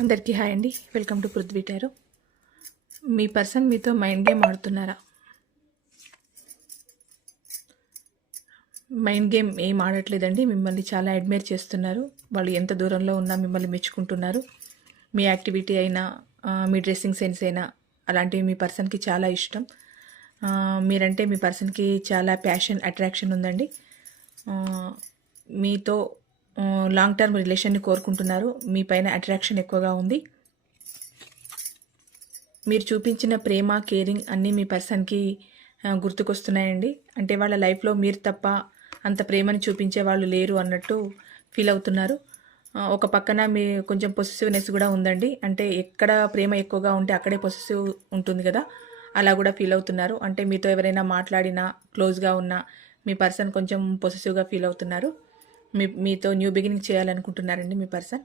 అందరికీ హాయ్ అండి. Welcome to Prithvi tarot మీ పర్సన్ మీతో మైండ్ గేమ్ ఆడుతున్నారా? మైండ్ గేమ్ ఏం ఆడట్లేదండి. మిమ్మల్ని చాలా అడ్మైర్ చేస్తున్నారు. వాళ్ళు ఎంత దూరంలో ఉన్నా మిమ్మల్ని మెచ్చుకుంటున్నారు. మీ యాక్టివిటీ అయినా మీ డ్రెస్సింగ్ సెన్స్ అయినా అలాంటివి మీ పర్సన్కి చాలా ఇష్టం. మీరంటే మీ పర్సన్కి చాలా ప్యాషన్ అట్రాక్షన్ ఉందండి. మీతో లాంగ్ టర్మ్ రిలేషన్ని కోరుకుంటున్నారు. మీ పైన అట్రాక్షన్ ఎక్కువగా ఉంది. మీరు చూపించిన ప్రేమ కేరింగ్ అన్నీ మీ పర్సన్కి గుర్తుకొస్తున్నాయండి. అంటే వాళ్ళ లైఫ్లో మీరు తప్ప అంత ప్రేమని చూపించే వాళ్ళు లేరు అన్నట్టు ఫీల్ అవుతున్నారు. ఒక పక్కన మీ కొంచెం పొసెసివ్నెస్ కూడా ఉందండి. అంటే ఎక్కడ ప్రేమ ఎక్కువగా ఉంటే అక్కడే పొసెసివ్ ఉంటుంది కదా. అలా కూడా ఫీల్ అవుతున్నారు. అంటే మీతో ఎవరైనా మాట్లాడినా క్లోజ్గా ఉన్నా మీ పర్సన్ కొంచెం పొసెసివ్గా ఫీల్ అవుతున్నారు. మీ మీతో న్యూ బిగినింగ్ చేయాలనుకుంటున్నారండి మీ పర్సన్?